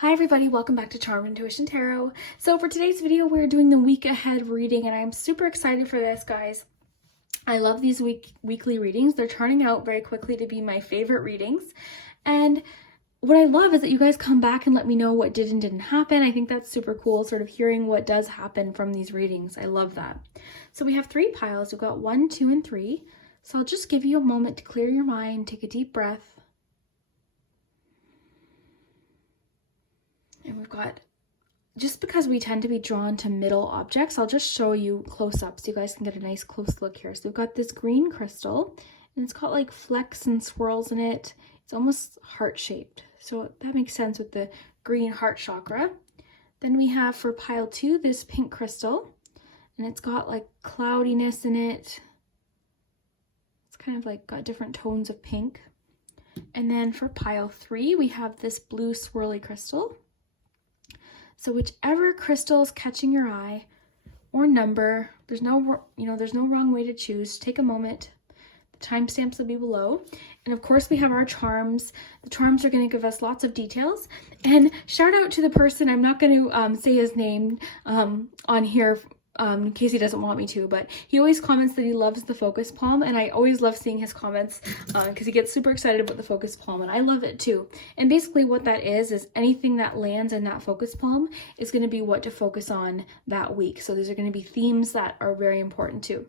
Hi everybody, welcome back to Charm Intuition Tarot. So for today's video, we're doing the week ahead reading and I'm super excited for this, guys. I love these weekly readings. They're turning out very quickly to be my favorite readings. And what I love is that you guys come back and let me know what did and didn't happen. I think that's super cool, sort of hearing what does happen from these readings. I love that. So we have 3 piles. We've got 1, 2, and 3. So I'll just give you a moment to clear your mind, take a deep breath. And we've got, just because we tend to be drawn to middle objects, I'll just show you close up so you guys can get a nice close look here. So we've got this green crystal and it's got like flecks and swirls in it. It's almost heart-shaped. So that makes sense with the green heart chakra. Then we have for pile 2, this pink crystal and it's got like cloudiness in it. It's kind of like got different tones of pink. And then for pile 3, we have this blue swirly crystal. So whichever crystal is catching your eye or number, there's no wrong way to choose. Take a moment. The timestamps will be below. And of course we have our charms. The charms are going to give us lots of details. And shout out to the person, I'm not going to say his name on here in case he doesn't want me to, but he always comments that he loves the focus palm, and I always love seeing his comments because he gets super excited about the focus palm, and I love it too. And basically what that is anything that lands in that focus palm is going to be what to focus on that week. So these are going to be themes that are very important too.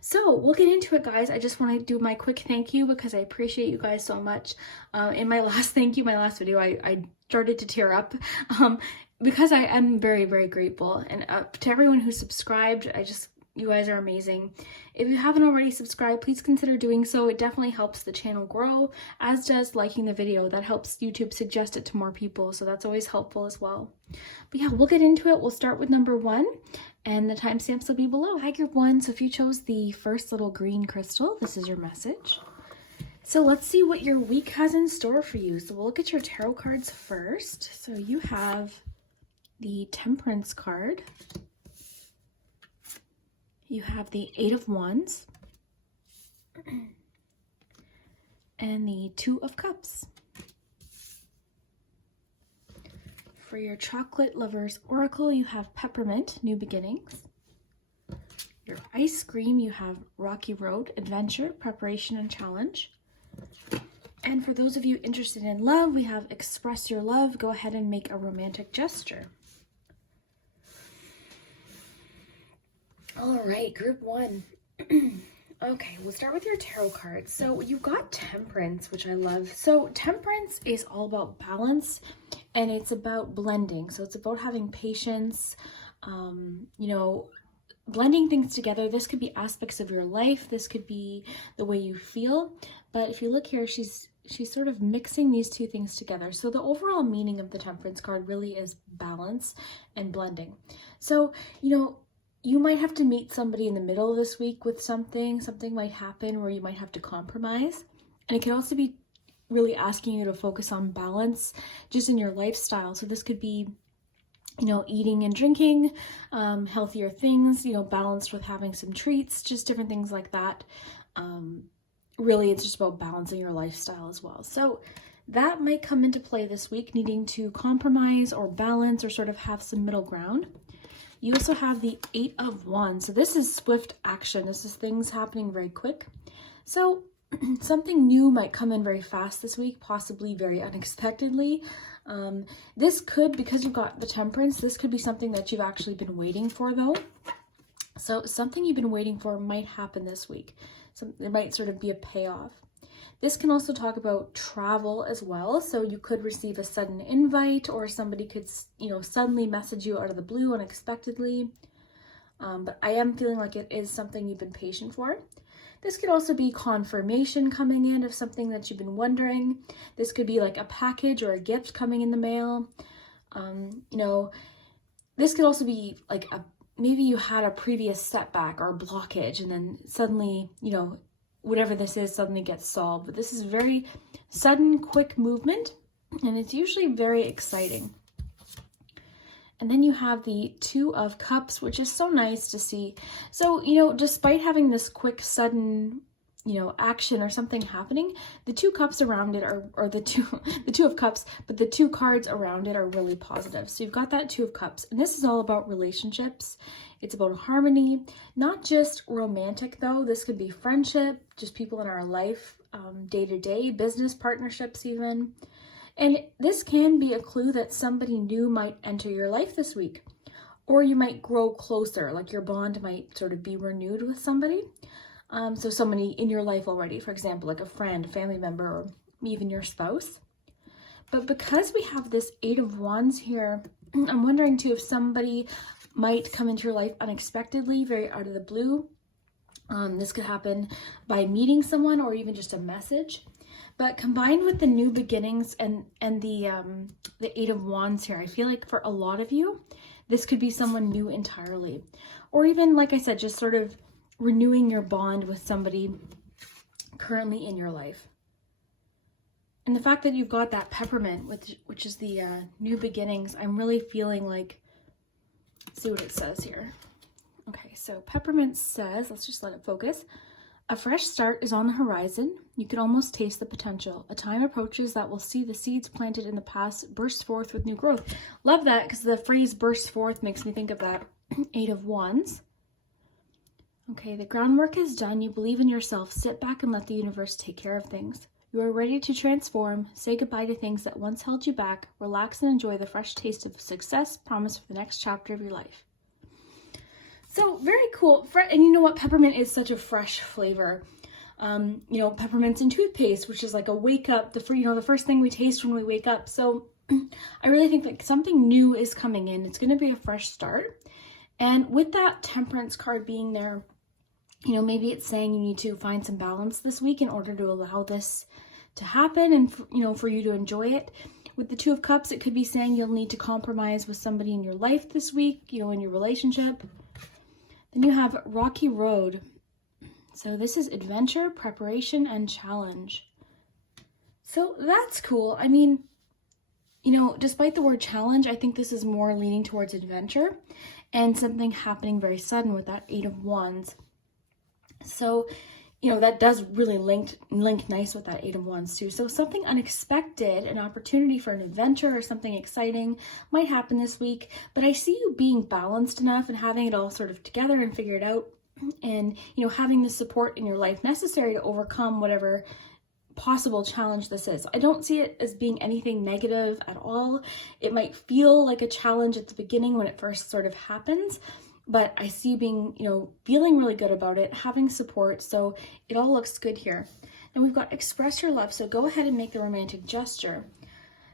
So we'll get into it, guys. I just want to do my quick thank you because I appreciate you guys so much. In my last video, I started to tear up because I am very, very grateful. And to everyone who subscribed, you guys are amazing. If you haven't already subscribed, please consider doing so. It definitely helps the channel grow, as does liking the video. That helps YouTube suggest it to more people, so that's always helpful as well. But yeah, we'll get into it. We'll start with number 1, and the timestamps will be below. Hi, group 1. So if you chose the first little green crystal, this is your message. So let's see what your week has in store for you. So we'll look at your tarot cards first. So you have the Temperance card. You have the 8 of Wands and the 2 of Cups. For your Chocolate Lovers Oracle, you have Peppermint, New Beginnings. Your Ice Cream, you have Rocky Road, Adventure, Preparation, and Challenge. And for those of you interested in love, we have Express Your Love. Go ahead and make a romantic gesture. All right, group 1. Okay, we'll start with your tarot cards. So you've got Temperance, which I love. So Temperance is all about balance and it's about blending. So it's about having patience, blending things together. This could be aspects of your life. This could be the way you feel. But if you look here, she's sort of mixing these 2 things together. So the overall meaning of the Temperance card really is balance and blending. So, you might have to meet somebody in the middle of this week with something might happen where you might have to compromise. And it can also be really asking you to focus on balance just in your lifestyle. So this could be, eating and drinking, healthier things, balanced with having some treats, just different things like that. Really, it's just about balancing your lifestyle as well. So that might come into play this week, needing to compromise or balance or sort of have some middle ground. You also have the 8 of Wands. So this is swift action. This is things happening very quick. So something new might come in very fast this week, possibly very unexpectedly. This could, because you've got the Temperance, this could be something that you've actually been waiting for though. So something you've been waiting for might happen this week. So there might sort of be a payoff. This can also talk about travel as well. So you could receive a sudden invite or somebody could, suddenly message you out of the blue unexpectedly. But I am feeling like it is something you've been patient for. This could also be confirmation coming in of something that you've been wondering. This could be like a package or a gift coming in the mail. This could also be like maybe you had a previous setback or blockage and then suddenly, whatever this is suddenly gets solved. But this is very sudden, quick movement, and it's usually very exciting. And then you have the 2 of Cups, which is so nice to see. So, despite having this quick, sudden you know, action or something happening. The two cups around it are, or the two of cups, but the two cards around it are really positive. So you've got that two of cups, and this is all about relationships. It's about harmony, not just romantic though. This could be friendship, just people in our life, day to day, business partnerships even. And this can be a clue that somebody new might enter your life this week, or you might grow closer, like your bond might sort of be renewed with somebody. So somebody in your life already, for example, like a friend, family member, or even your spouse. But because we have this Eight of Wands here, I'm wondering too if somebody might come into your life unexpectedly, very out of the blue. This could happen by meeting someone or even just a message. But combined with the new beginnings and the Eight of Wands here, I feel like for a lot of you, this could be someone new entirely. Or even, like I said, just sort of renewing your bond with somebody currently in your life. And the fact that you've got that peppermint, which is the new beginnings, I'm really feeling like, let's see what it says here. Okay, so peppermint says, let's just let it focus. A fresh start is on the horizon. You can almost taste the potential. A time approaches that will see the seeds planted in the past burst forth with new growth. Love that, because the phrase burst forth makes me think of that Eight of Wands. Okay, the groundwork is done. You believe in yourself. Sit back and let the universe take care of things. You are ready to transform. Say goodbye to things that once held you back. Relax and enjoy the fresh taste of success promised for the next chapter of your life. So very cool. And you know what? Peppermint is such a fresh flavor. You know, peppermint's in toothpaste, which is like a wake up, the first thing we taste when we wake up. So I really think that something new is coming in. It's going to be a fresh start. And with that Temperance card being there, you know, maybe it's saying you need to find some balance this week in order to allow this to happen and, you know, for you to enjoy it. With the Two of Cups, it could be saying you'll need to compromise with somebody in your life this week, you know, in your relationship. Then you have Rocky Road. So this is adventure, preparation, and challenge. So that's cool. I mean, you know, despite the word challenge, I think this is more leaning towards adventure and something happening very sudden with that Eight of Wands. So, you know, that does really link nice with that Eight of Wands too. So something unexpected, an opportunity for an adventure or something exciting might happen this week. But I see you being balanced enough and having it all sort of together and figured out. And, you know, having the support in your life necessary to overcome whatever possible challenge this is. I don't see it as being anything negative at all. It might feel like a challenge at the beginning when it first sort of happens. But I see you being, you know, feeling really good about it, having support. So it all looks good here. And we've got express your love. So go ahead and make the romantic gesture.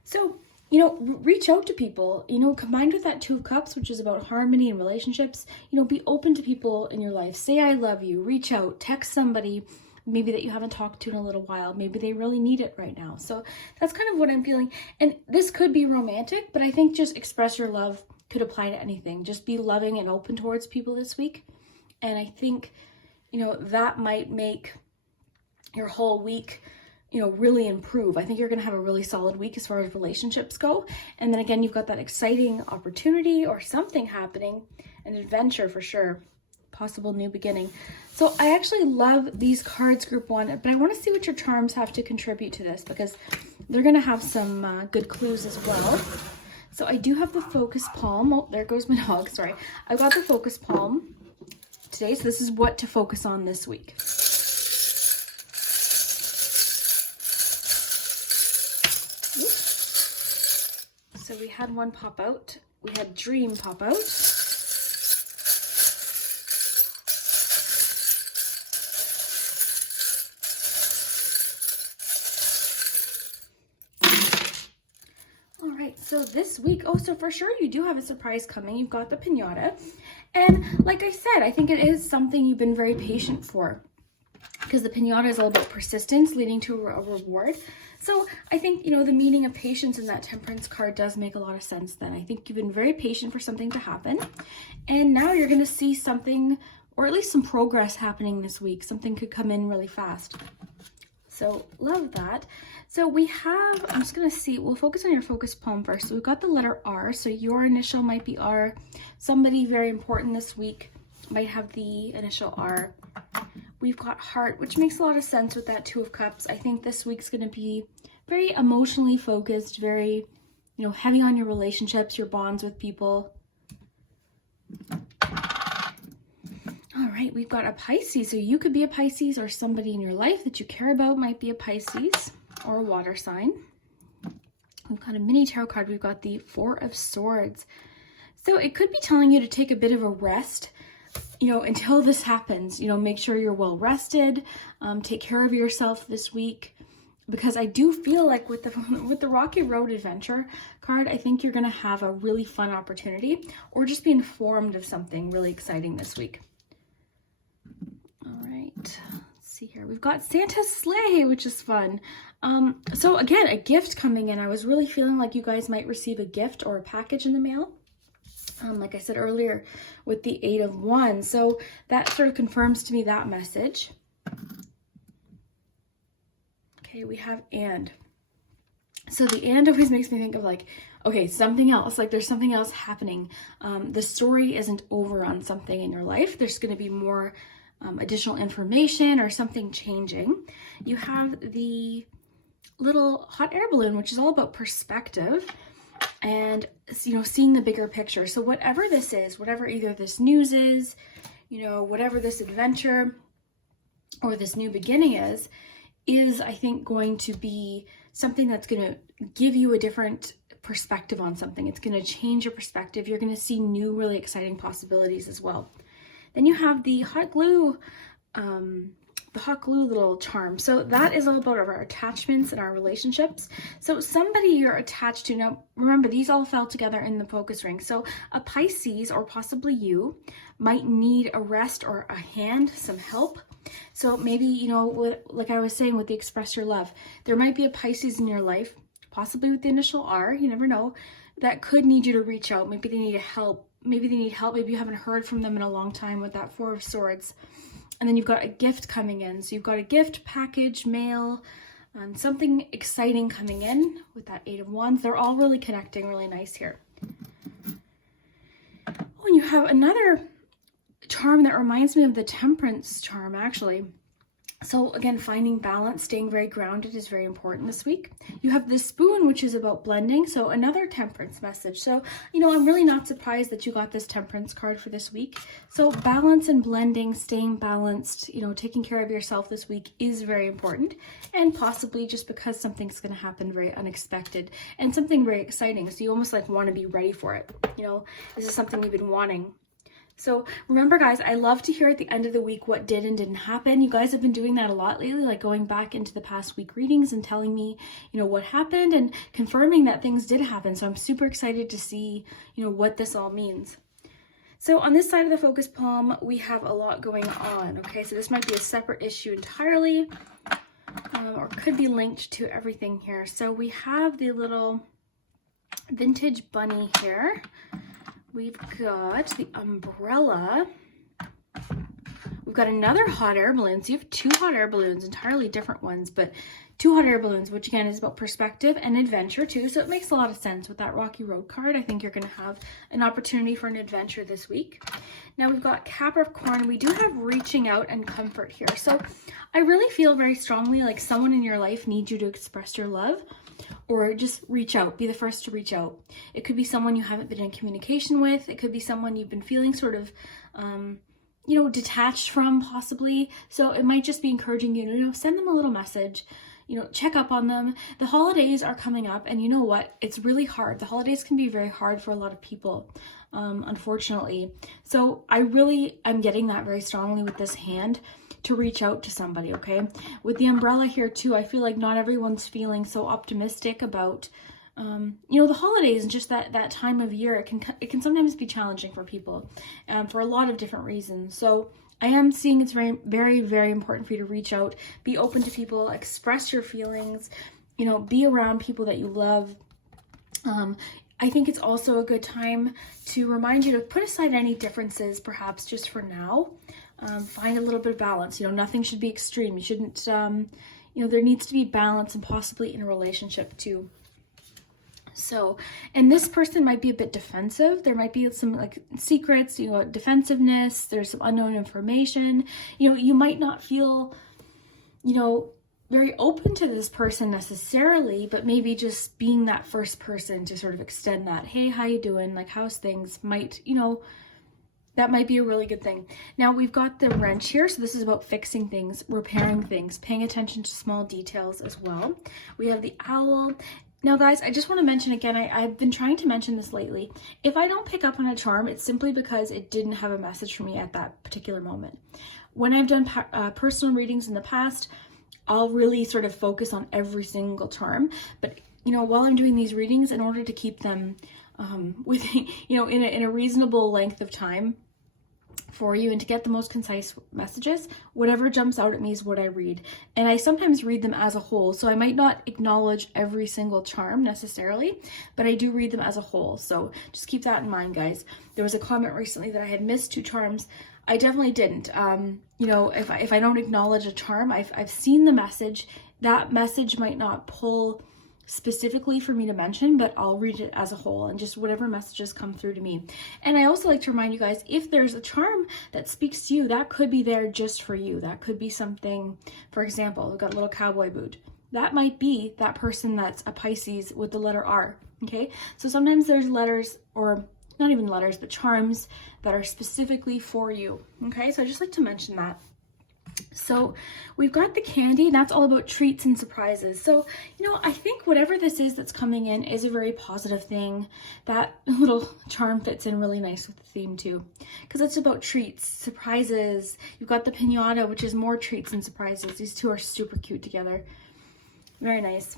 So, you know, reach out to people, you know, combined with that Two of Cups, which is about harmony and relationships, you know, be open to people in your life. Say, I love you, reach out, text somebody maybe that you haven't talked to in a little while. Maybe they really need it right now. So that's kind of what I'm feeling. And this could be romantic, but I think just express your love could apply to anything. Just be loving and open towards people this week. And I think, you know, that might make your whole week, you know, really improve. I think you're going to have a really solid week as far as relationships go. And then again, you've got that exciting opportunity or something happening, an adventure for sure, possible new beginning. So I actually love these cards, group one, but I want to see what your charms have to contribute to this because they're going to have some good clues as well. So I do have the focus palm. Oh, there goes my dog. Sorry. I've got the focus palm today. So this is what to focus on this week. So we had one pop out. We had dream pop out. So this week, oh, so for sure you do have a surprise coming. You've got the piñata. And like I said, I think it is something you've been very patient for because the piñata is all about persistence leading to a reward. So I think, you know, the meaning of patience in that Temperance card does make a lot of sense then. I think you've been very patient for something to happen. And now you're going to see something, or at least some progress happening this week. Something could come in really fast. So love that. So we have, I'm just going to see, we'll focus on your focus palm first. So we've got the letter R. So your initial might be R. Somebody very important this week might have the initial R. we've got heart, which makes a lot of sense with that Two of Cups. I think this week's going to be very emotionally focused, very, you know, heavy on your relationships, your bonds with people. All right, we've got a Pisces. So you could be a Pisces, or somebody in your life that you care about might be a Pisces or a water sign. We've got a mini tarot card. We've got the Four of Swords. So it could be telling you to take a bit of a rest, you know, until this happens. You know, make sure you're well rested, take care of yourself this week, because I do feel like with the Rocky Road Adventure card, I think you're going to have a really fun opportunity, or just be informed of something really exciting this week. All right, let's see here. We've got Santa's sleigh, which is fun. So again, a gift coming in. I was really feeling like you guys might receive a gift or a package in the mail. Like I said earlier, with the Eight of Wands. So that sort of confirms to me that message. Okay, we have and. So the and always makes me think of like, okay, something else, like there's something else happening. The story isn't over on something in your life. There's going to be more additional information or something changing. You have the little hot air balloon, which is all about perspective and, you know, seeing the bigger picture. So whatever this is, whatever either this news is, you know, whatever this adventure or this new beginning is I think going to be something that's going to give you a different perspective on something. It's going to change your perspective. You're going to see new, really exciting possibilities as well. Then you have the hot glue little charm. So that is all about our attachments and our relationships. So somebody you're attached to, now remember, these all fell together in the focus ring. So a Pisces, or possibly you, might need a rest or a hand, some help. So maybe, you know, like I was saying with the express your love, there might be a Pisces in your life, possibly with the initial R, you never know, that could need you to reach out. Maybe they need help. Maybe they need help. Maybe you haven't heard from them in a long time with that Four of Swords. And then you've got a gift coming in. So you've got a gift, package, mail, something exciting coming in with that Eight of Wands. They're all really connecting really nice here. Oh, and you have another charm that reminds me of the Temperance charm, actually. So again, finding balance, staying very grounded is very important this week. You have the spoon, which is about blending. So another temperance message. So, you know, I'm really not surprised that you got this temperance card for this week. So balance and blending, staying balanced, you know, taking care of yourself this week is very important. And possibly just because something's going to happen very unexpected and something very exciting. So you almost like want to be ready for it. You know, this is something you've been wanting. So remember, guys, I love to hear at the end of the week what did and didn't happen. You guys have been doing that a lot lately, like going back into the past week readings and telling me, you know, what happened and confirming that things did happen. So I'm super excited to see, you know, what this all means. So on this side of the focus palm, we have a lot going on. Okay, so this might be a separate issue entirely, or could be linked to everything here. So we have the little vintage bunny here. We've got the umbrella. We've got another hot air balloon. So you have two hot air balloons, entirely different ones, but two hot air balloons, which again is about perspective and adventure too. So it makes a lot of sense with that Rocky Road card. I think you're going to have an opportunity for an adventure this week. Now we've got Capricorn. We do have reaching out and comfort here. So I really feel very strongly like someone in your life needs you to express your love. Or just reach out, be the first to reach out. It could be someone you haven't been in communication with. It could be someone you've been feeling sort of, you know, detached from possibly. So it might just be encouraging you to, you know, send them a little message, you know, check up on them. The holidays are coming up and you know what? It's really hard. The holidays can be very hard for a lot of people, unfortunately. So I'm getting that very strongly with this hand, to reach out to somebody, okay? With the umbrella here too, I feel like not everyone's feeling so optimistic about, you know, the holidays and just that time of year. It can sometimes be challenging for people, for a lot of different reasons. So I am seeing it's very, very, very important for you to reach out, be open to people, express your feelings, you know, be around people that you love. I think it's also a good time to remind you to put aside any differences, perhaps just for now. Find a little bit of balance. You know, nothing should be extreme. You shouldn't, you know, there needs to be balance and possibly in a relationship too. So, and this person might be a bit defensive. There might be some like secrets, you know, defensiveness. There's some unknown information. You know, you might not feel, you know, very open to this person necessarily, but maybe just being that first person to sort of extend that, hey, how you doing? Like, how's things? Might, you know, that might be a really good thing. Now we've got the wrench here. So this is about fixing things, repairing things, paying attention to small details as well. We have the owl. Now guys, I just want to mention again, I've been trying to mention this lately. If I don't pick up on a charm, it's simply because it didn't have a message for me at that particular moment. When I've done personal readings in the past, I'll really sort of focus on every single charm. But, you know, while I'm doing these readings, in order to keep them with, you know, in a reasonable length of time for you and to get the most concise messages, whatever jumps out at me is what I read. And I sometimes read them as a whole. So I might not acknowledge every single charm necessarily, but I do read them as a whole. So just keep that in mind, guys. There was a comment recently that I had missed 2 charms. I definitely didn't. You know, if I don't acknowledge a charm, I've seen the message. That message might not pull specifically for me to mention, but I'll read it as a whole and just whatever messages come through to me. And I also like to remind you guys, if there's a charm that speaks to you, that could be there just for you. That could be something, for example, we've got a little cowboy boot. That might be that person that's a Pisces with the letter R, okay? So sometimes there's letters, or not even letters, but charms that are specifically for you, okay? So I just like to mention that. So we've got the candy, and that's all about treats and surprises. So, you know, I think whatever this is that's coming in is a very positive thing. That little charm fits in really nice with the theme too, because it's about treats, surprises. You've got the piñata, which is more treats and surprises. These two are super cute together. Very nice.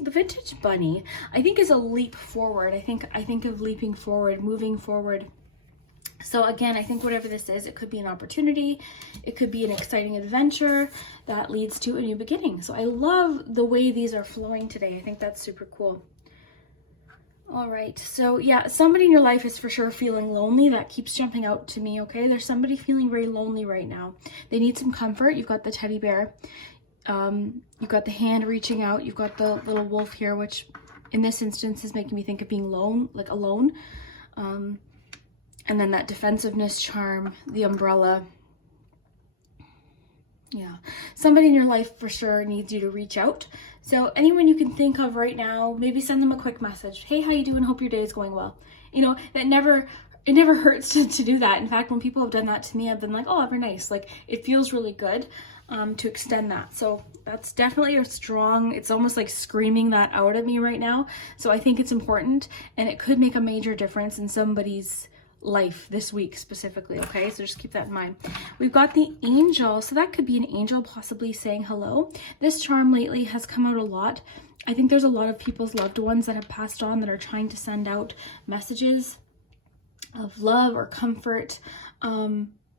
The vintage bunny, I think, is a leap forward. I think of leaping forward, moving forward. So again, I think whatever this is, it could be an opportunity, it could be an exciting adventure that leads to a new beginning. So I love the way these are flowing today. I think that's super cool. All right, so yeah, somebody in your life is for sure feeling lonely. That keeps jumping out to me, okay? There's somebody feeling very lonely right now. They need some comfort. You've got the teddy bear. You've got the hand reaching out. You've got the little wolf here, which in this instance is making me think of being alone. And then that defensiveness charm, the umbrella. Yeah, somebody in your life for sure needs you to reach out. So anyone you can think of right now, maybe send them a quick message. Hey, how you doing? Hope your day is going well. You know, it never hurts to do that. In fact, when people have done that to me, I've been like, oh, very nice. Like, it feels really good to extend that. So that's definitely a strong, it's almost like screaming that out at me right now. So I think it's important, and it could make a major difference in somebody's life this week specifically, okay? So just keep that in mind. We've got the angel, so that could be an angel possibly saying hello. This charm lately has come out a lot. I think there's a lot of people's loved ones that have passed on that are trying to send out messages of love or comfort.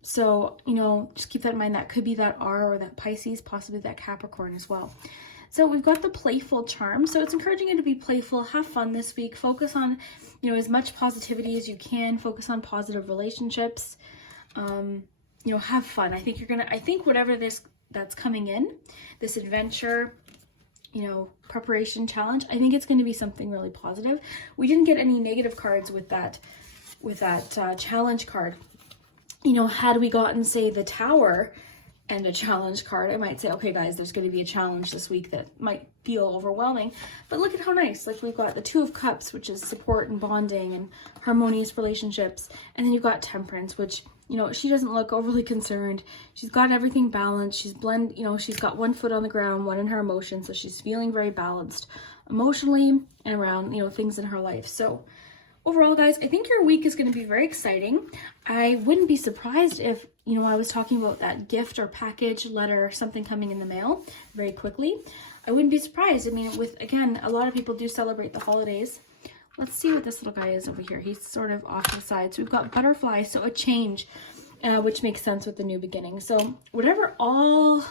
So, you know, just keep that in mind. That could be that R or that Pisces, possibly that Capricorn as well. So we've got the playful charm. So it's encouraging you to be playful, have fun this week, focus on, you know, as much positivity as you can, focus on positive relationships, you know, have fun. I think whatever that's coming in, this adventure, you know, preparation challenge, I think it's going to be something really positive. We didn't get any negative cards with that challenge card. You know, had we gotten, say, the Tower and a challenge card, I might say, okay guys, there's going to be a challenge this week that might feel overwhelming. But look at how nice, like we've got the Two of Cups, which is support and bonding and harmonious relationships, and then you've got Temperance, which, you know, she doesn't look overly concerned. She's got everything balanced. She's she's got one foot on the ground, one in her emotions, so she's feeling very balanced emotionally and around, you know, things in her life. So overall, guys, I think your week is going to be very exciting. I wouldn't be surprised if, you know, I was talking about that gift or package, letter, something coming in the mail very quickly. I wouldn't be surprised. I mean, again, a lot of people do celebrate the holidays. Let's see what this little guy is over here. He's sort of off to the side. So we've got butterfly, so a change, which makes sense with the new beginning. So whatever all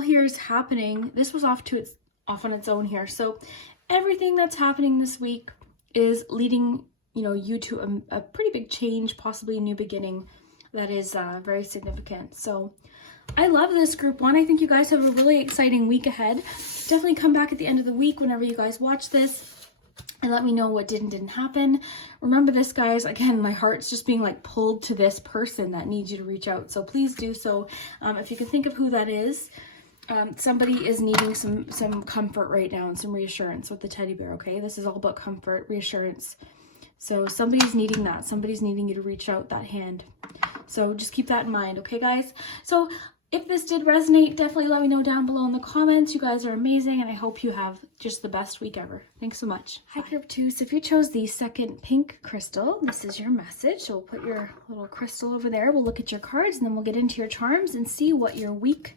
here is happening, this was off on its own here. So everything that's happening this week is leading, you know, you to a pretty big change, possibly a new beginning that is very significant. So I love this group one. I think you guys have a really exciting week ahead. Definitely come back at the end of the week whenever you guys watch this. and let me know what did and didn't happen. Remember this, guys, again, my heart's just being like pulled to this person that needs you to reach out. So please do so. If you can think of who that is, somebody is needing some comfort right now and some reassurance with the teddy bear, okay? This is all about comfort, reassurance. So somebody's needing that. Somebody's needing you to reach out that hand. So just keep that in mind, okay, guys? So if this did resonate, definitely let me know down below in the comments. You guys are amazing, and I hope you have just the best week ever. Thanks so much. Hi, Group 2. So if you chose the second pink crystal, this is your message. So we'll put your little crystal over there. We'll look at your cards, and then we'll get into your charms and see what your week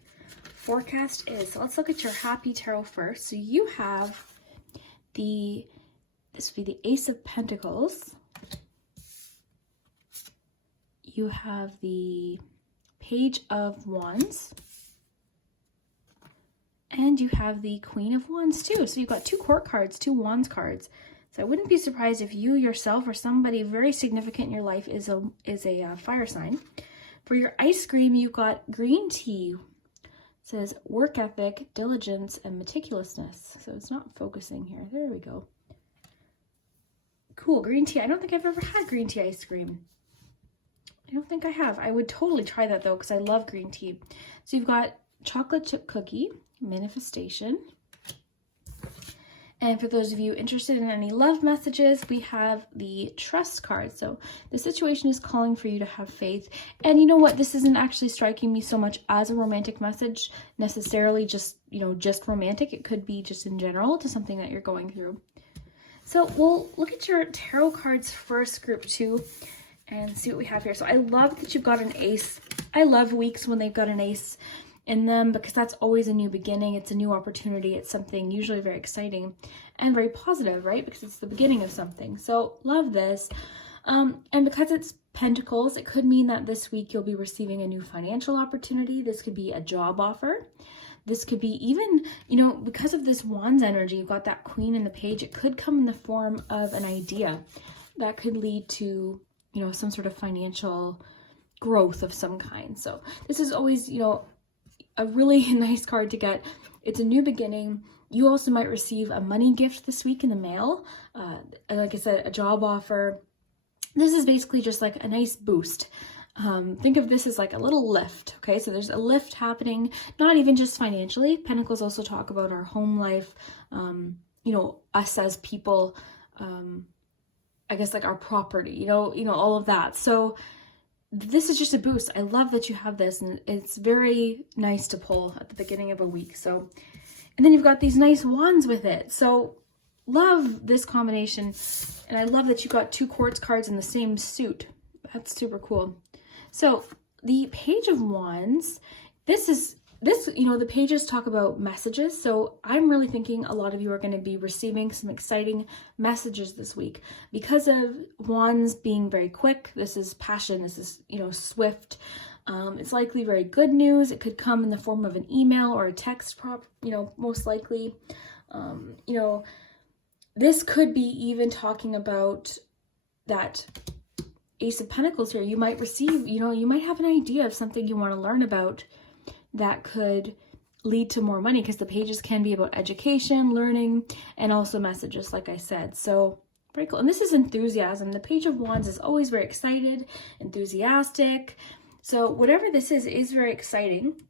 forecast is. So let's look at your happy tarot first. So you have this would be the Ace of Pentacles. You have the Page of Wands, and you have the Queen of Wands too. So you've got 2 court cards, 2 wands cards. So I wouldn't be surprised if you yourself or somebody very significant in your life is a fire sign. For your ice cream, you've got green tea. It says work ethic, diligence, and meticulousness. So it's not focusing here. There we go. Cool, green tea. I don't think I've ever had green tea ice cream. I don't think I have. I would totally try that though, because I love green tea. So you've got chocolate chip cookie, manifestation. And for those of you interested in any love messages, we have the trust card. So the situation is calling for you to have faith. And you know what? This isn't actually striking me so much as a romantic message, necessarily just, just romantic. It could be just in general to something that you're going through. So we'll look at your tarot cards first, Group 2. And see what we have here. So I love that you've got an ace. I love weeks when they've got an ace in them, because that's always a new beginning. It's a new opportunity. It's something usually very exciting and very positive, right? Because it's the beginning of something. So love this. And because it's Pentacles, it could mean that this week you'll be receiving a new financial opportunity. This could be a job offer. This could be even, because of this Wands energy, you've got that Queen and the Page. It could come in the form of an idea that could lead to some sort of financial growth of some kind. So this is always, a really nice card to get. It's a new beginning. You also might receive a money gift this week in the mail. Like I said, a job offer. This is basically just like a nice boost. Think of this as like a little lift, okay? So there's a lift happening, not even just financially. Pentacles also talk about our home life, us as people, I guess like our property, all of that. So this is just a boost. I love that you have this, and it's very nice to pull at the beginning of a week. So, and then you've got these nice wands with it. So love this combination. And I love that you got 2 quartz cards in the same suit. That's super cool. So the Page of Wands, the pages talk about messages. So I'm really thinking a lot of you are going to be receiving some exciting messages this week because of Wands being very quick. This is passion. This is, swift. It's likely very good news. It could come in the form of an email or a text most likely. This could be even talking about that Ace of Pentacles here. You might receive, you might have an idea of something you want to learn about that could lead to more money, because the pages can be about education, learning, and also messages, like I said. So very cool. And this is enthusiasm. The Page of Wands is always very excited, enthusiastic. So whatever this is very exciting,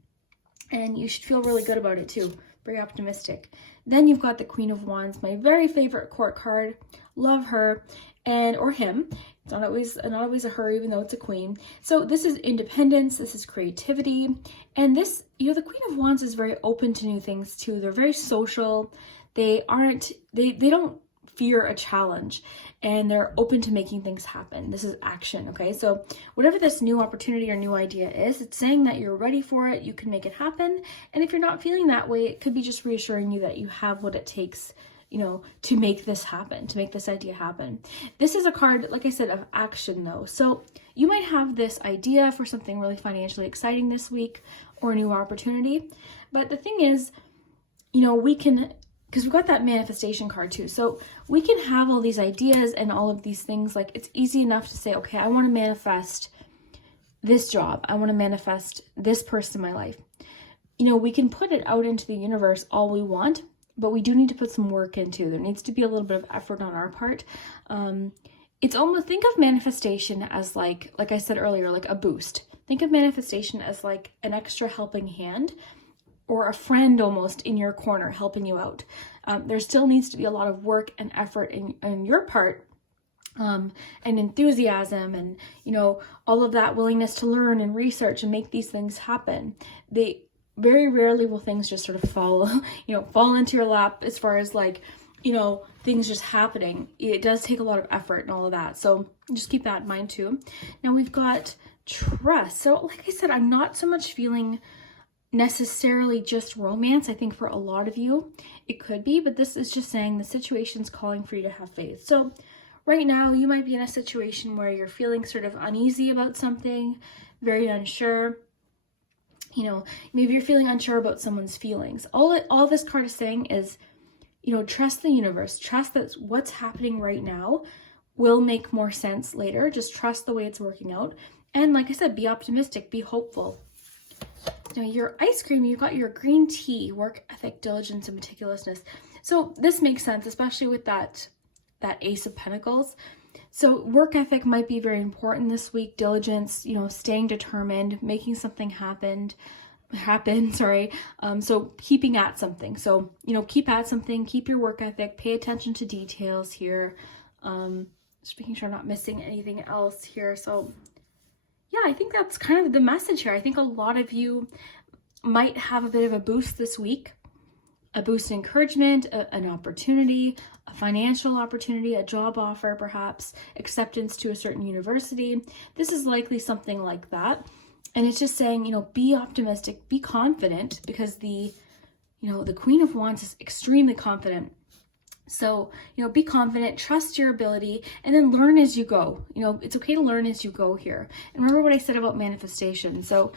and you should feel really good about it too. Very optimistic. Then you've got the Queen of Wands, my very favorite court card. Love her, or him. It's not always a her, even though it's a queen. So this is independence, this is creativity. And this, the Queen of Wands is very open to new things too. They're very social. They don't fear a challenge, and they're open to making things happen. This is action, okay? So whatever this new opportunity or new idea is, it's saying that you're ready for it, you can make it happen. And if you're not feeling that way, it could be just reassuring you that you have what it takes, to make this happen, to make this idea happen. This is a card, like I said, of action though. So you might have this idea for something really financially exciting this week or a new opportunity. But the thing is, we can, because we've got that manifestation card too. So we can have all these ideas and all of these things. Like, it's easy enough to say, okay, I want to manifest this job. I want to manifest this person in my life. We can put it out into the universe all we want, but we do need to put some work into. There needs to be a little bit of effort on our part. It's almost, think of manifestation as like I said earlier, like a boost. Think of manifestation as like an extra helping hand, or a friend almost in your corner helping you out. There still needs to be a lot of work and effort in your part, and enthusiasm, and all of that willingness to learn and research and make these things happen. They very rarely will things just sort of fall into your lap, as far as like things just happening. It does take a lot of effort and all of that, so just keep that in mind too. Now we've got trust. So like I said, I'm not so much feeling necessarily just romance. I think for a lot of you it could be, but this is just saying the situation's calling for you to have faith. So right now you might be in a situation where you're feeling sort of uneasy about something, very unsure. Maybe you're feeling unsure about someone's feelings. All this card is saying is, trust the universe. Trust that what's happening right now will make more sense later. Just trust the way it's working out. And like I said, be optimistic, be hopeful. Now your ice cream, you've got your green tea, work ethic, diligence, and meticulousness. So this makes sense, especially with that Ace of Pentacles. So work ethic might be very important this week. Diligence, staying determined, making something happen. So keeping at something. So, keep at something, keep your work ethic, pay attention to details here. Just making sure I'm not missing anything else here. So yeah, I think that's kind of the message here. I think a lot of you might have a bit of a boost this week, a boost in encouragement, an opportunity, a financial opportunity, a job offer, perhaps acceptance to a certain university. This is likely something like that. And it's just saying, be optimistic, be confident, because the Queen of Wands is extremely confident. So, be confident, trust your ability, and then learn as you go. It's okay to learn as you go here. And remember what I said about manifestation. So,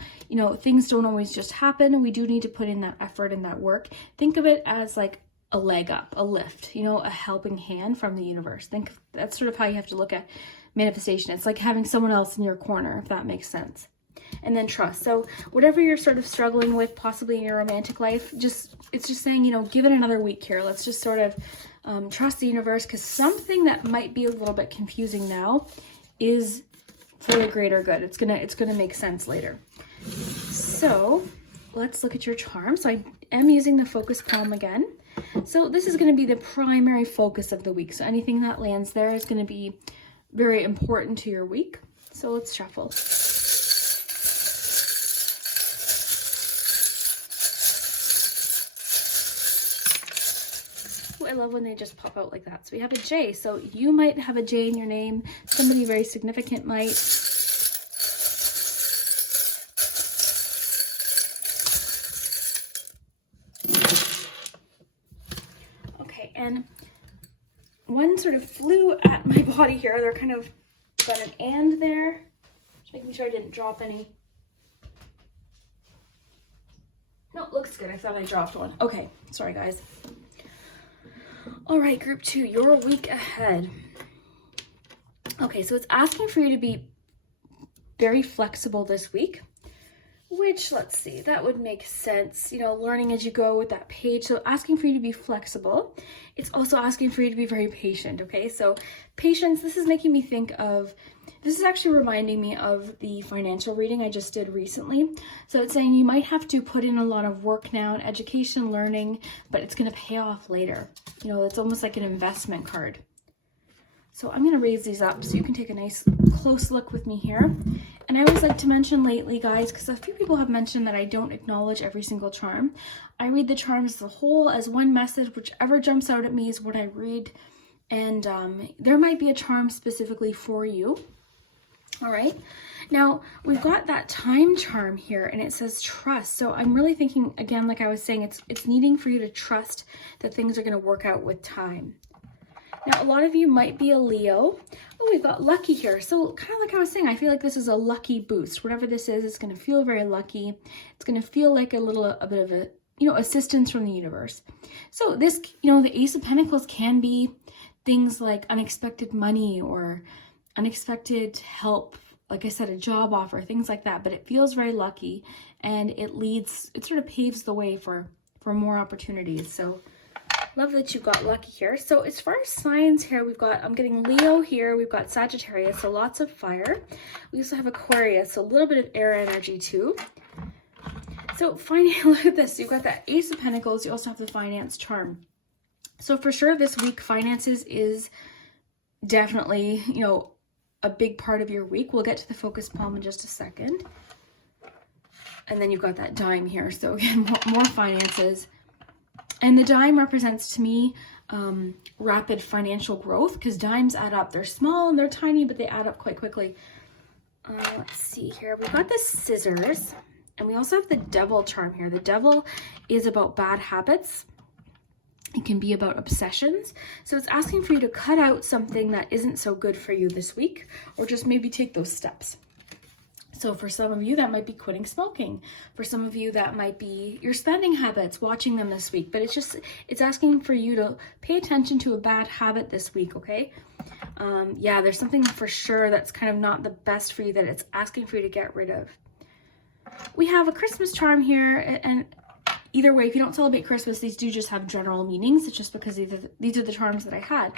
things don't always just happen. We do need to put in that effort and that work. Think of it as like a leg up, a lift, a helping hand from the universe. That's sort of how you have to look at manifestation. It's like having someone else in your corner, if that makes sense. And then trust. So whatever you're sort of struggling with, possibly in your romantic life, it's just saying, give it another week here. Let's just sort of trust the universe, because something that might be a little bit confusing now is for the greater good. It's gonna make sense later. So let's look at your charm. So I am using the focus palm again. So this is going to be the primary focus of the week. So anything that lands there is going to be very important to your week. So let's shuffle. I love when they just pop out like that. So we have a J. So you might have a J in your name. Somebody very significant might. Okay, and one sort of flew at my body here. They're kind of got an and there. Just making sure I didn't drop any. No, looks good. I thought I dropped one. Okay, sorry guys. All right, group 2, your week ahead. Okay, so it's asking for you to be very flexible this week, which, let's see, that would make sense, learning as you go with that page. So asking for you to be flexible. It's also asking for you to be very patient, okay? So patience, this is making me think of, this is actually reminding me of the financial reading I just did recently. So it's saying you might have to put in a lot of work now in education, learning, but it's going to pay off later. It's almost like an investment card. So I'm going to raise these up so you can take a nice close look with me here. And I always like to mention lately, guys, because a few people have mentioned that I don't acknowledge every single charm. I read the charms as a whole, as one message. Whichever jumps out at me is what I read. And there might be a charm specifically for you. All right. Now, we've got that time charm here, and it says trust. So I'm really thinking, again, like I was saying, it's needing for you to trust that things are going to work out with time. Now, a lot of you might be a Leo. Oh, we've got lucky here. So kind of like I was saying, I feel like this is a lucky boost. Whatever this is, it's going to feel very lucky. It's going to feel like a bit of a, assistance from the universe. So this, the Ace of Pentacles can be things like unexpected money or unexpected help. Like I said, a job offer, things like that. But it feels very lucky, and it sort of paves the way for more opportunities. So Love that you got lucky here. So as far as signs here, I'm getting Leo here. We've got Sagittarius, so lots of fire. We also have Aquarius, so a little bit of air energy too. So look at this. You've got that Ace of Pentacles. You also have the finance charm. So for sure this week, finances is definitely, you know, a big part of your week. We'll get to the focus palm in just a second. And then you've got that dime here. So again, more finances. And the dime represents to me rapid financial growth, because dimes add up. They're small and they're tiny, but they add up quite quickly. Let's see here. We've got the scissors, and we also have the devil charm here. The devil is about bad habits. It can be about obsessions. So it's asking for you to cut out something that isn't so good for you this week, or just maybe take those steps. So for some of you, that might be quitting smoking. For some of you, that might be your spending habits, watching them this week. But it's asking for you to pay attention to a bad habit this week, okay? Yeah, there's something for sure that's kind of not the best for you that it's asking for you to get rid of. We have a Christmas charm here, and either way, if you don't celebrate Christmas, these do just have general meanings. It's just because these are the charms that I had.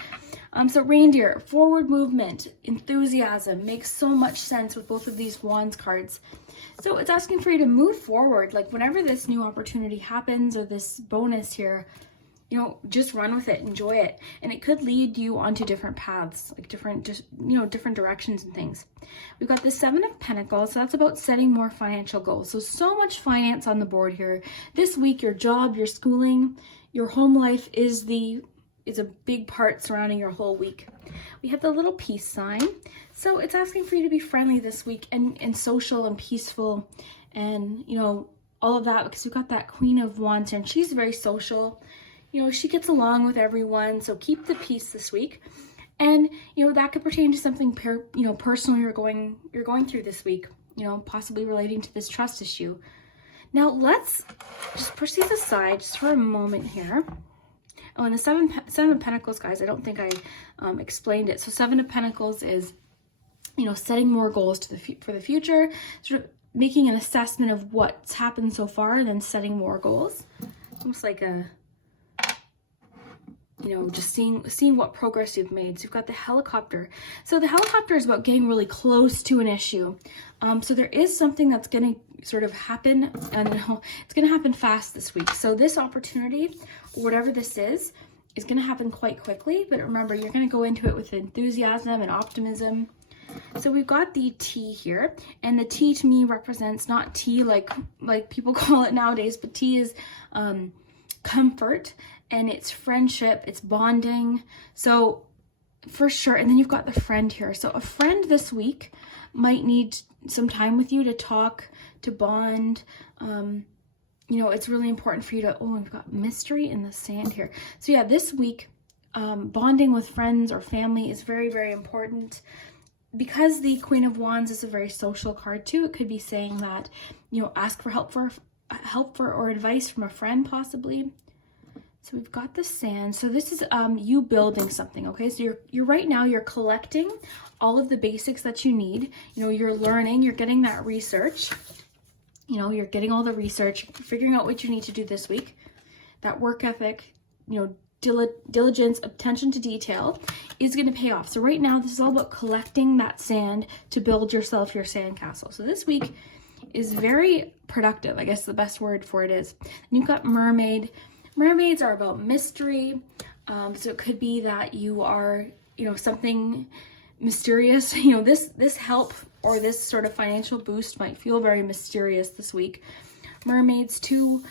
So reindeer, forward movement, enthusiasm, makes so much sense with both of these wands cards. So it's asking for you to move forward. Like whenever this new opportunity happens, or this bonus here, you know, just run with it, enjoy it. And it could lead you onto different paths, like different directions and things. We've got the Seven of Pentacles. So that's about setting more financial goals. So much finance on the board here. This week, your job, your schooling, your home life is a big part surrounding your whole week. We have the little peace sign. So it's asking for you to be friendly this week and social and peaceful, and, you know, all of that, because we've got that Queen of Wands here, and she's very social. You know, she gets along with everyone, so keep the peace this week. And, you know, that could pertain to something, personal you're going through this week, you know, possibly relating to this trust issue. Now, let's just push these aside just for a moment here. Oh, and the Seven of Pentacles, guys, I don't think I explained it. So Seven of Pentacles is, you know, setting more goals for the future, sort of making an assessment of what's happened so far, and then setting more goals. Almost like a, you know, just seeing what progress you've made. So you've got the helicopter. So the helicopter is about getting really close to an issue. So there is something that's going to sort of happen, and it's going to happen fast this week. So this opportunity, whatever this is going to happen quite quickly. But remember, you're going to go into it with enthusiasm and optimism. So we've got the T here, and the T to me represents not tea like people call it nowadays, but T is comfort, and it's friendship, it's bonding. So for sure. And then you've got the friend here. So a friend this week might need some time with you to talk, to bond. You know, it's really important for you to, we've got mystery in the sand here. So yeah, this week, bonding with friends or family is very, very important. Because the Queen of Wands is a very social card too, it could be saying that, you know, ask for help or advice from a friend possibly. So we've got the sand. So this is you building something, okay? So you're right now, you're collecting all of the basics that you need. You know, you're learning, you're getting that research. You know, you're getting all the research, figuring out what you need to do this week. That work ethic, you know, diligence, attention to detail is going to pay off. So right now, this is all about collecting that sand to build yourself your sandcastle. So this week is very productive. I guess the best word for it is. And you've got mermaid. Mermaids are about mystery. So it could be that you are, you know, something mysterious. You know, this help or this sort of financial boost might feel very mysterious this week. Mermaids too.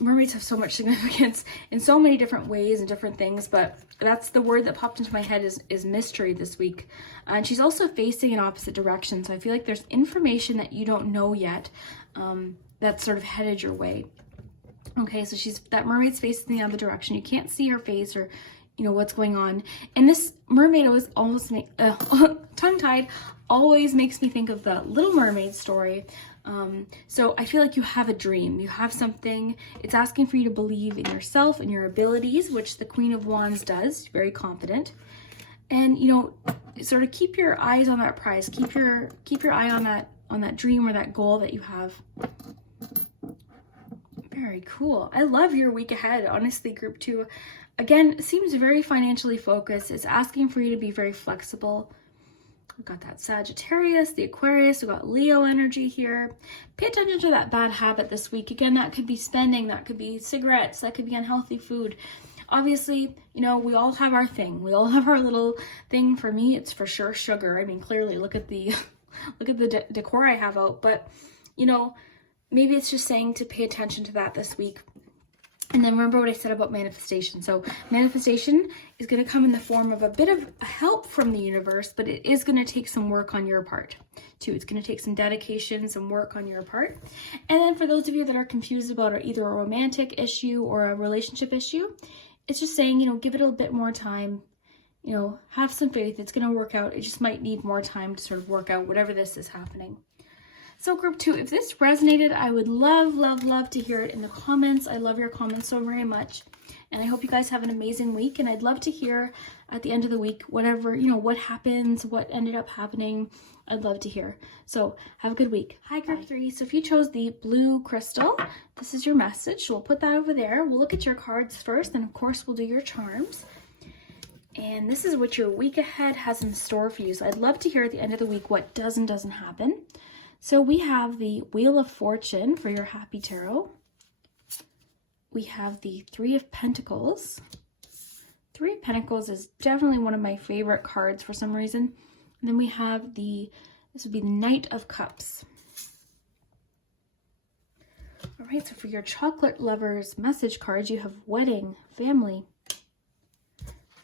Mermaids have so much significance in so many different ways and different things, but that's the word that popped into my head is mystery this week. And she's also facing an opposite direction. So I feel like there's information that you don't know yet that's sort of headed your way. Okay, so that mermaid's facing the other direction. You can't see her face or, you know, what's going on. And this mermaid always tongue-tied, always makes me think of the Little Mermaid story. So I feel like you have a dream, you have something. It's asking for you to believe in yourself and your abilities, which the Queen of Wands does, very confident. And, you know, sort of keep your eyes on that prize, keep your eye on that dream or that goal that you have. Very Very cool. I love your week ahead. Honestly, group 2, again, seems very financially focused. It's asking for you to be very flexible. We've got that Sagittarius, the Aquarius, we've got Leo energy here. Pay attention to that bad habit this week. Again, that could be spending, that could be cigarettes, that could be unhealthy food. Obviously, you know, we all have our thing. We all have our little thing. For me, it's for sure sugar. I mean, clearly, look at the look at the decor I have out. But, you know, maybe it's just saying to pay attention to that this week. And then remember what I said about manifestation. So manifestation is going to come in the form of a bit of help from the universe, but it is going to take some work on your part too. It's going to take some dedication, some work on your part. And then for those of you that are confused about either a romantic issue or a relationship issue, it's just saying, you know, give it a bit more time, you know, have some faith. It's going to work out. It just might need more time to sort of work out whatever this is happening. So group 2, if this resonated, I would love, love, love to hear it in the comments. I love your comments so very much. And I hope you guys have an amazing week. And I'd love to hear at the end of the week, whatever, you know, what happens, what ended up happening. I'd love to hear. So have a good week. Hi group 3. So if you chose the blue crystal, this is your message. We'll put that over there. We'll look at your cards first. And of course, we'll do your charms. And this is what your week ahead has in store for you. So I'd love to hear at the end of the week what does and doesn't happen. So we have the Wheel of Fortune for your Happy Tarot. We have the 3 of Pentacles. 3 of Pentacles is definitely one of my favorite cards for some reason. And then we have this would be the Knight of Cups. All right, so for your chocolate lovers message cards, you have wedding, family.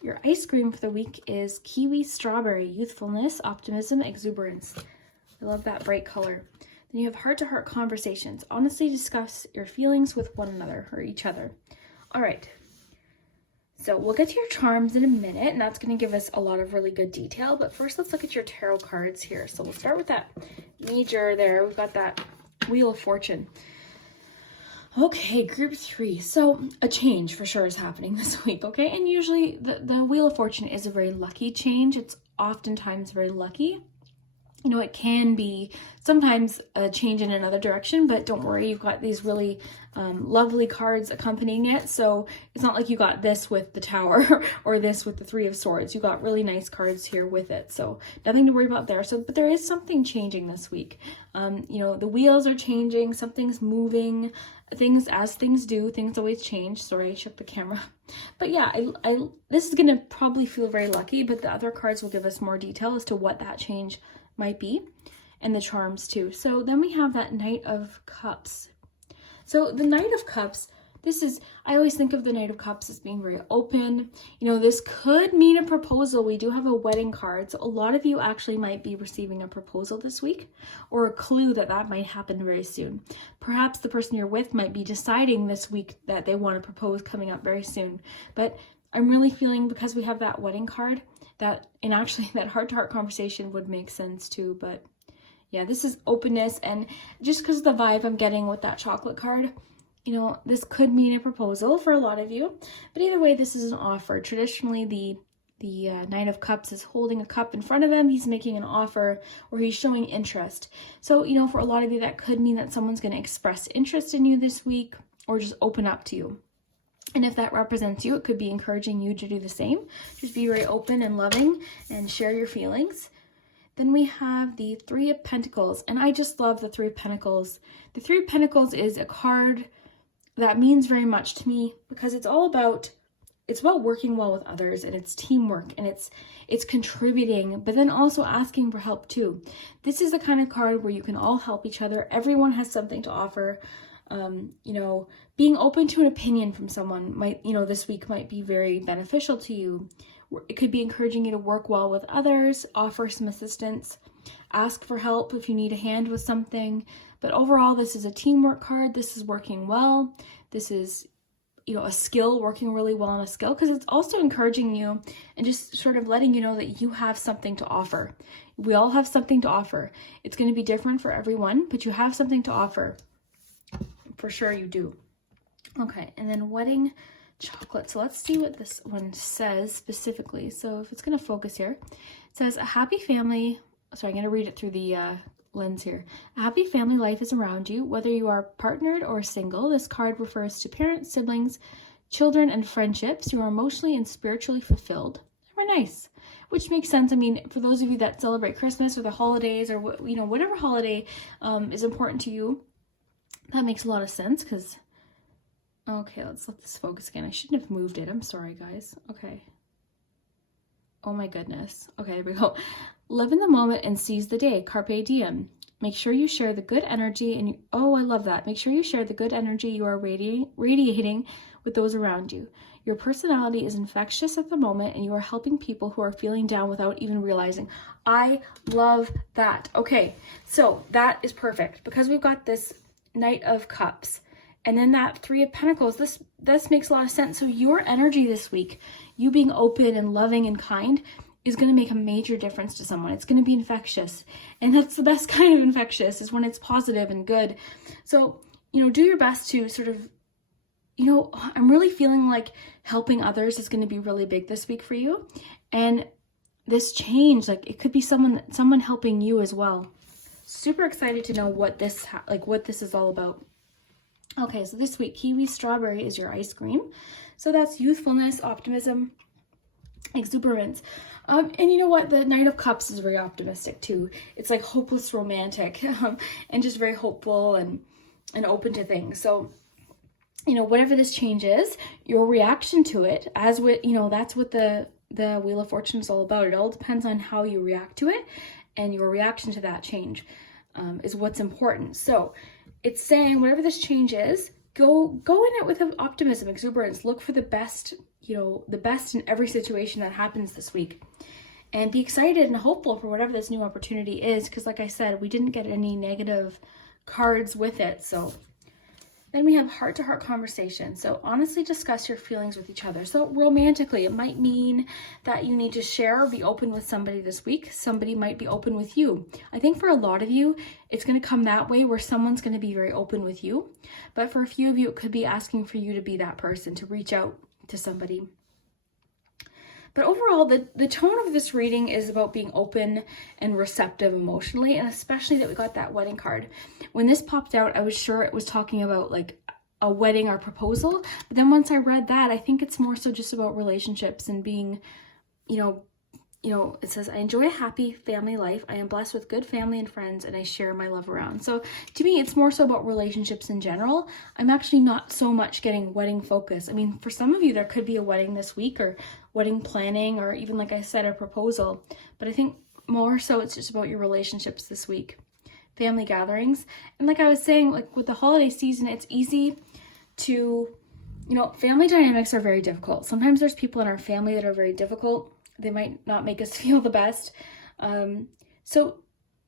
Your ice cream for the week is kiwi strawberry, youthfulness, optimism, exuberance. I love that bright color. Then you have heart-to-heart conversations. Honestly discuss your feelings with one another or each other. All right. So we'll get to your charms in a minute, and that's going to give us a lot of really good detail. But first, let's look at your tarot cards here. So we'll start with that major there. We've got that Wheel of Fortune. Okay, group 3. So a change for sure is happening this week, okay? And usually the Wheel of Fortune is a very lucky change. It's oftentimes very lucky. You know, it can be sometimes a change in another direction, but don't worry, you've got these really lovely cards accompanying it. So it's not like you got this with the Tower or this with the 3 of Swords. You got really nice cards here with it. So nothing to worry about there. So, but there is something changing this week. You know, the wheels are changing, something's moving, as things do, things always change. Sorry, I shook the camera. But yeah, this is going to probably feel very lucky, but the other cards will give us more detail as to what that change might be, and the charms too. So then we have that Knight of Cups. So the Knight of Cups, I always think of the Knight of Cups as being very open. You know, this could mean a proposal. We do have a wedding card, so a lot of you actually might be receiving a proposal this week, or a clue that might happen very soon. Perhaps the person you're with might be deciding this week that they want to propose coming up very soon. But I'm really feeling, because we have that wedding card, and actually that heart-to-heart conversation would make sense too. But yeah, this is openness, and just because of the vibe I'm getting with that chocolate card, you know, this could mean a proposal for a lot of you. But either way, this is an offer. Traditionally, the Knight of Cups is holding a cup in front of him. He's making an offer, or he's showing interest. So, you know, for a lot of you, that could mean that someone's going to express interest in you this week, or just open up to you. And if that represents you, it could be encouraging you to do the same. Just be very open and loving and share your feelings. Then we have the 3 of Pentacles, and I just love the 3 of Pentacles. The 3 of Pentacles is a card that means very much to me, because it's about working well with others, and it's teamwork, and it's contributing, but then also asking for help too. This is the kind of card where you can all help each other. Everyone has something to offer. You know, being open to an opinion from someone might, you know, this week might be very beneficial to you. It could be encouraging you to work well with others, offer some assistance, ask for help if you need a hand with something. But overall, this is a teamwork card. This is working well. This is, you know, a skill, working really well on a skill, because it's also encouraging you and just sort of letting you know that you have something to offer. We all have something to offer. It's going to be different for everyone, but you have something to offer. For sure you do. Okay, and then wedding chocolate. So let's see what this one says specifically. So if it's going to focus here, it says a happy family. Sorry, I'm going to read it through the lens here. A happy family life is around you, whether you are partnered or single. This card refers to parents, siblings, children, and friendships. You are emotionally and spiritually fulfilled. Very nice. Which makes sense. I mean, for those of you that celebrate Christmas or the holidays or, you know, whatever holiday is important to you, that makes a lot of sense because, okay, let's let this focus again. I shouldn't have moved it. I'm sorry, guys. Okay. Oh my goodness. Okay, there we go. Live in the moment and seize the day. Carpe diem. Make sure you share the good energy and oh, I love that. Make sure you share the good energy you are radiating with those around you. Your personality is infectious at the moment and you are helping people who are feeling down without even realizing. I love that. Okay, so that is perfect because we've got this Knight of Cups and then that Three of Pentacles. This makes a lot of sense. So your energy this week, you being open and loving and kind, is going to make a major difference to someone. It's going to be infectious. And that's the best kind of infectious, is when it's positive and good. So, you know, do your best to sort of, you know, I'm really feeling like helping others is going to be really big this week for you. And this change, like it could be someone helping you as well. Super excited to know what this is all about. Okay, so this week, kiwi strawberry is your ice cream. So that's youthfulness, optimism, exuberance. And you know what? The Knight of Cups is very optimistic too. It's like hopeless romantic and just very hopeful and open to things. So, you know, whatever this change is, your reaction to it, as with, you know, that's what the Wheel of Fortune is all about. It all depends on how you react to it, and your reaction to that change is what's important. So it's saying whatever this change is, go in it with optimism, exuberance, look for the best, you know, the best in every situation that happens this week. And be excited and hopeful for whatever this new opportunity is, because like I said, we didn't get any negative cards with it. So then we have heart-to-heart conversation. So honestly discuss your feelings with each other. So romantically, it might mean that you need to share or be open with somebody this week. Somebody might be open with you. I think for a lot of you, it's going to come that way where someone's going to be very open with you. But for a few of you, it could be asking for you to be that person, to reach out to somebody. But overall, the tone of this reading is about being open and receptive emotionally, and especially that we got that wedding card. When this popped out, I was sure it was talking about like a wedding or proposal. But then once I read that, I think it's more so just about relationships and being, you know, it says, I enjoy a happy family life. I am blessed with good family and friends, and I share my love around. So to me, it's more so about relationships in general. I'm actually not so much getting wedding focused. I mean, for some of you, there could be a wedding this week or wedding planning, or even, like I said, a proposal. But I think more so it's just about your relationships this week. Family gatherings. And like I was saying, like with the holiday season, it's easy to, you know, family dynamics are very difficult. Sometimes there's people in our family that are very difficult. They might not make us feel the best. So,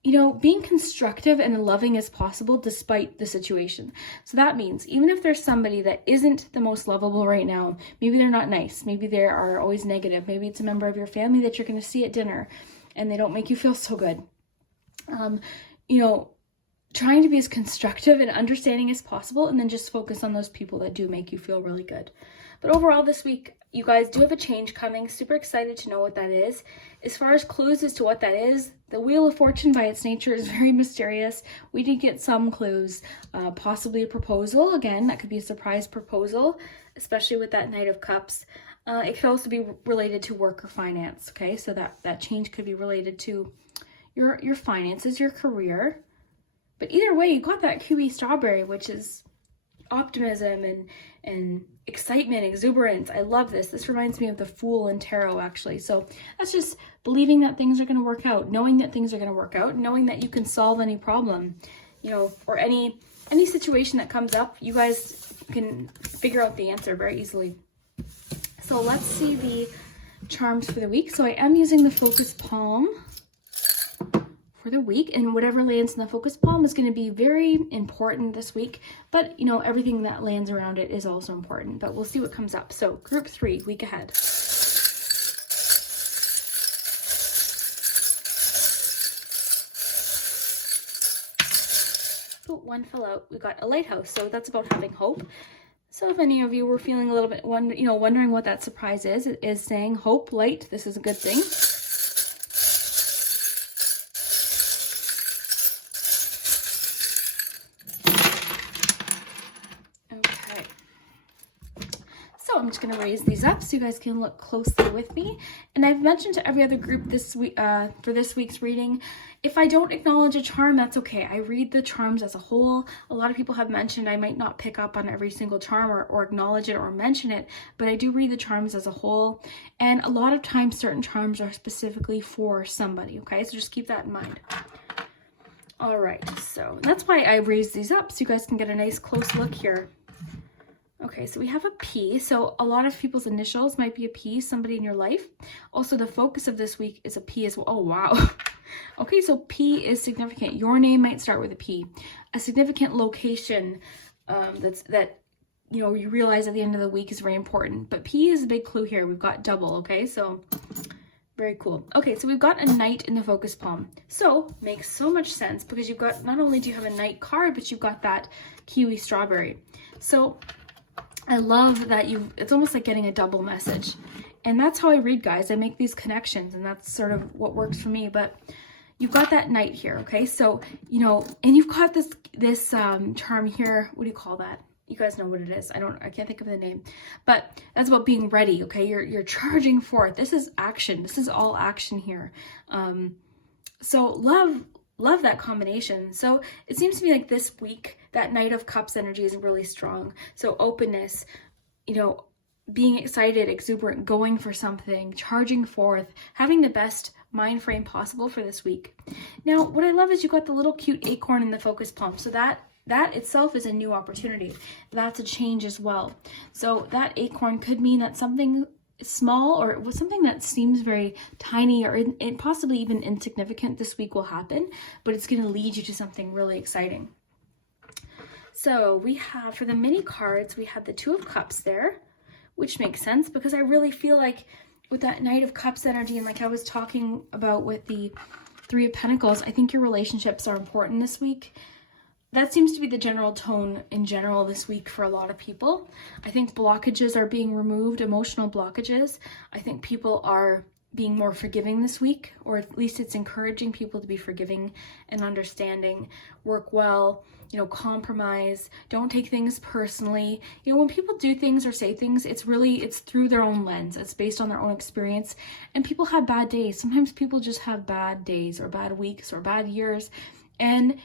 you know, being constructive and loving as possible despite the situation. So that means even if there's somebody that isn't the most lovable right now, maybe they're not nice, maybe they are always negative, maybe it's a member of your family that you're going to see at dinner and they don't make you feel so good. You know, trying to be as constructive and understanding as possible, and then just focus on those people that do make you feel really good. But overall this week, you guys do have a change coming. Super excited to know what that is. As far as clues as to what that is, the Wheel of Fortune by its nature is very mysterious. We did get some clues, possibly a proposal. Again, that could be a surprise proposal, especially with that Knight of Cups. It could also be related to work or finance, okay? So that change could be related to your finances, your career. But either way, you got that kiwi strawberry, which is optimism and excitement, exuberance. I love this. This reminds me of the Fool in tarot, actually. So that's just believing that things are going to work out, knowing that things are going to work out, knowing that you can solve any problem, you know, or any situation that comes up, you guys can figure out the answer very easily. So let's see the charms for the week. So I am using the Focus Palm for the week, and whatever lands in the Focus Palm is going to be very important this week, but you know, everything that lands around it is also important, but we'll see what comes up. So group 3, week ahead. Oh, one fell out. We got a lighthouse, so that's about having hope. So if any of you were feeling a little bit wondering what that surprise is, it is saying hope, light. This is a good thing. just going to raise these up so you guys can look closely with me. And I've mentioned to every other group this week, for this week's reading, if I don't acknowledge a charm, that's okay. I read the charms as a whole. A lot of people have mentioned I might not pick up on every single charm or acknowledge it or mention it, but I do read the charms as a whole. And a lot of times certain charms are specifically for somebody, okay? So just keep that in mind. All right, so that's why I raised these up so you guys can get a nice close look here. Okay, so we have a P. So a lot of people's initials might be a P, somebody in your life. Also, the focus of this week is a P as well. Oh, wow. Okay, so P is significant. Your name might start with a P. A significant location that you know, you realize at the end of the week is very important. But P is a big clue here. We've got double, okay? So very cool. Okay, so we've got a knight in the focus palm. So makes so much sense because you've got, not only do you have a knight card, but you've got that kiwi strawberry. So I love that it's almost like getting a double message. And that's how I read, guys. I make these connections and that's sort of what works for me. But you've got that knight here, okay? So, you know, and you've got this charm here. What do you call that? You guys know what it is. I can't think of the name, but that's about being ready. Okay. You're charging forth. This is action. This is all action here. So love that combination. So it seems to me like this week, that Knight of Cups energy is really strong. So openness, you know, being excited, exuberant, going for something, charging forth, having the best mind frame possible for this week. Now, what I love is you got the little cute acorn in the focus palm. So that itself is a new opportunity. That's a change as well. So that acorn could mean that something small or something that seems very tiny or possibly even insignificant this week will happen, but it's going to lead you to something really exciting. So we have, for the mini cards, we have the Two of Cups there, which makes sense because I really feel like with that Knight of Cups energy and like I was talking about with the Three of Pentacles, I think your relationships are important this week. That seems to be the general tone in general this week for a lot of people. I think blockages are being removed, emotional blockages. I think people are being more forgiving this week, or at least it's encouraging people to be forgiving and understanding, work well, you know, compromise, don't take things personally. You know, when people do things or say things, it's through their own lens. It's based on their own experience. And people have bad days. Sometimes people just have bad days or bad weeks or bad years. And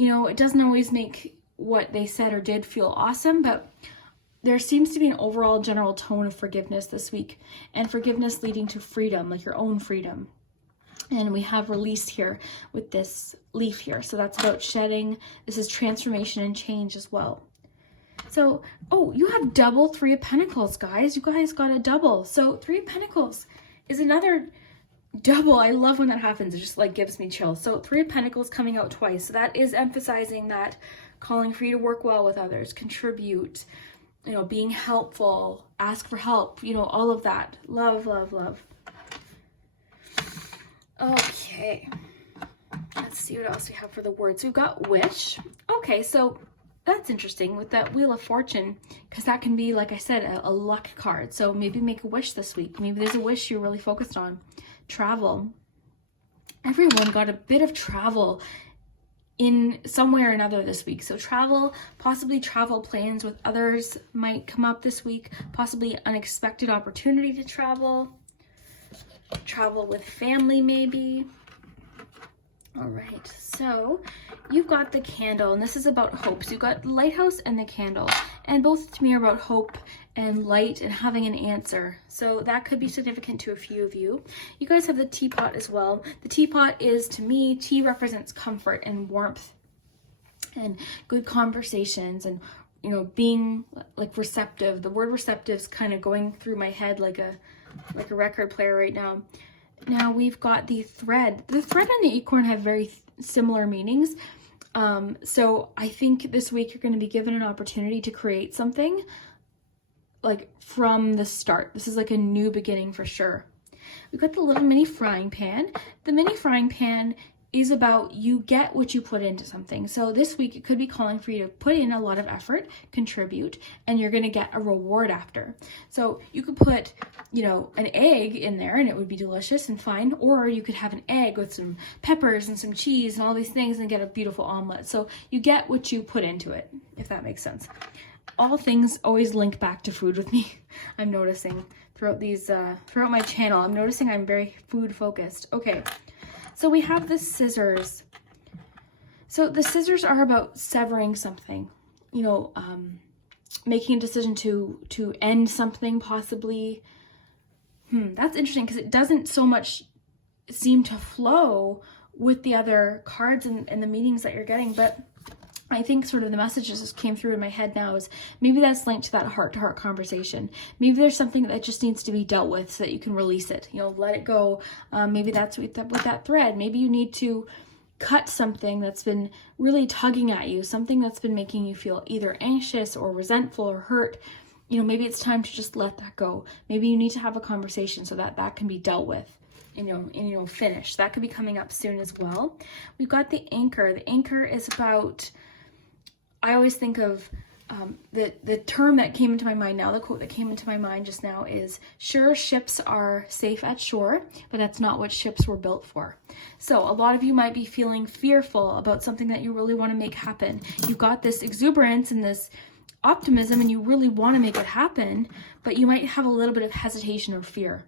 you know, it doesn't always make what they said or did feel awesome, but there seems to be an overall general tone of forgiveness this week, and forgiveness leading to freedom, like your own freedom. And we have release here with this leaf here. So that's about shedding. This is transformation and change as well. So, oh, you have double Three of Pentacles, guys. You guys got a double. So Three of Pentacles is another double. I love when that happens. It just like gives me chills. So Three of Pentacles coming out twice. So that is emphasizing that calling for you to work well with others, contribute, you know, being helpful, ask for help, you know, all of that. Love, love, love. Okay. Let's see what else we have for the words. We've got wish. Okay, so that's interesting with that Wheel of Fortune, because that can be, like I said, a luck card. So maybe make a wish this week. Maybe there's a wish you're really focused on. Travel. Everyone got a bit of travel in some way or another this week. So travel, possibly travel plans with others might come up this week. Possibly unexpected opportunity to travel. Travel with family maybe. All right, so you've got the candle, and this is about hope. So you've got the lighthouse and the candle, and both to me are about hope and light and having an answer. So that could be significant to a few of you. You guys have the teapot as well. The teapot is, to me, tea represents comfort and warmth and good conversations and, you know, being like receptive. The word receptive is kind of going through my head like a record player right now. Now we've got the thread. The thread and the acorn have very similar meanings. So I think this week you're going to be given an opportunity to create something like from the start. This is like a new beginning for sure. We've got the little mini frying pan. The mini frying pan is about you get what you put into something. So this week it could be calling for you to put in a lot of effort, contribute, and you're going to get a reward after. So you could put, you know, an egg in there and it would be delicious and fine, or you could have an egg with some peppers and some cheese and all these things and get a beautiful omelet. So you get what you put into it, if that makes sense. all things always link back to food with me. I'm noticing throughout my channel, I'm noticing I'm very food focused. Okay, so we have the scissors. So the scissors are about severing something, you know, making a decision to end something possibly. That's interesting because it doesn't so much seem to flow with the other cards and the meanings that you're getting, but I think sort of the messages that came through in my head now is maybe that's linked to that heart-to-heart conversation. Maybe there's something that just needs to be dealt with so that you can release it, you know, let it go. Maybe that's with that thread. Maybe you need to cut something that's been really tugging at you, something that's been making you feel either anxious or resentful or hurt. You know, maybe it's time to just let that go. Maybe you need to have a conversation so that that can be dealt with. And finish. That could be coming up soon as well. We've got the anchor. The anchor is about, I always think of the term that came into my mind now, the quote that came into my mind just now is, sure, ships are safe at shore, but that's not what ships were built for. So a lot of you might be feeling fearful about something that you really want to make happen. You've got this exuberance and this optimism and you really want to make it happen, but you might have a little bit of hesitation or fear.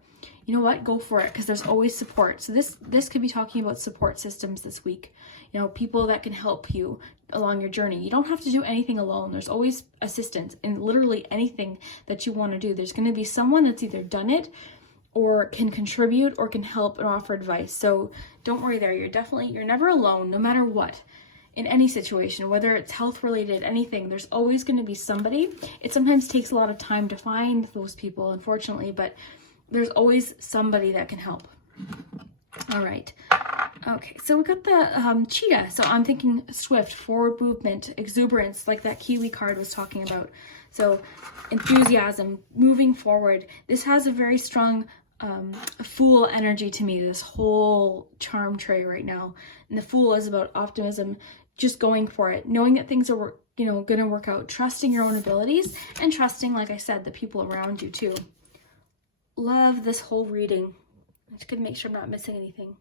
You know what? Go for it, because there's always support. So this could be talking about support systems this week. You know, people that can help you along your journey. You don't have to do anything alone. There's always assistance in literally anything that you want to do. There's going to be someone that's either done it or can contribute or can help and offer advice. So don't worry there. You're never alone, no matter what. In any situation, whether it's health related, anything, there's always going to be somebody. It sometimes takes a lot of time to find those people, unfortunately, but there's always somebody that can help. All right. Okay, so we got the cheetah. So I'm thinking swift, forward movement, exuberance, like that Kiwi card was talking about. So enthusiasm, moving forward. This has a very strong fool energy to me, this whole charm tray right now. And the fool is about optimism, just going for it, knowing that things are, going to work out, trusting your own abilities and trusting, like I said, the people around you too. Love this whole reading. I'm just gonna make sure I'm not missing anything.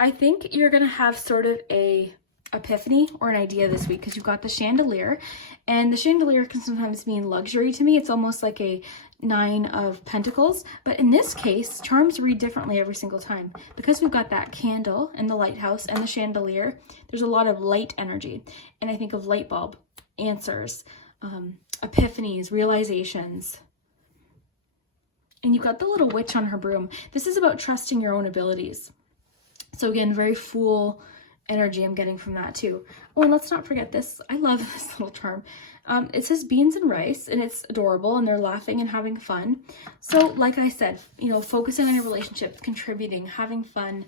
I think you're gonna have sort of a epiphany or an idea this week because you've got the chandelier, and the chandelier can sometimes mean luxury to me. It's almost like a 9 of Pentacles, but in this case, charms read differently every single time. Because we've got that candle and the lighthouse and the chandelier, there's a lot of light energy, and I think of light bulb, answers, epiphanies, realizations. And you've got the little witch on her broom. This is about trusting your own abilities. So again, very fool energy I'm getting from that too. Oh, and let's not forget this. I love this little charm. It says beans and rice, and it's adorable, and they're laughing and having fun. So like I said, focusing on your relationship, contributing, having fun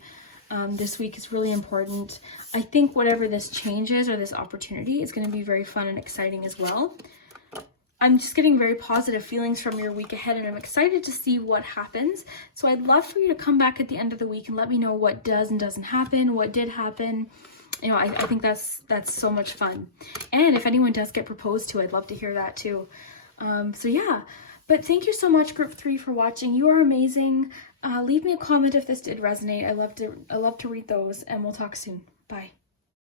this week is really important. I think whatever this change is or this opportunity is going to be very fun and exciting as well. I'm just getting very positive feelings from your week ahead, and I'm excited to see what happens. So I'd love for you to come back at the end of the week and let me know what does and doesn't happen, what did happen. I think that's so much fun. And if anyone does get proposed to, I'd love to hear that too. So yeah, but thank you so much, Group 3, for watching. You are amazing. Leave me a comment if this did resonate. I love to read those, and we'll talk soon. Bye.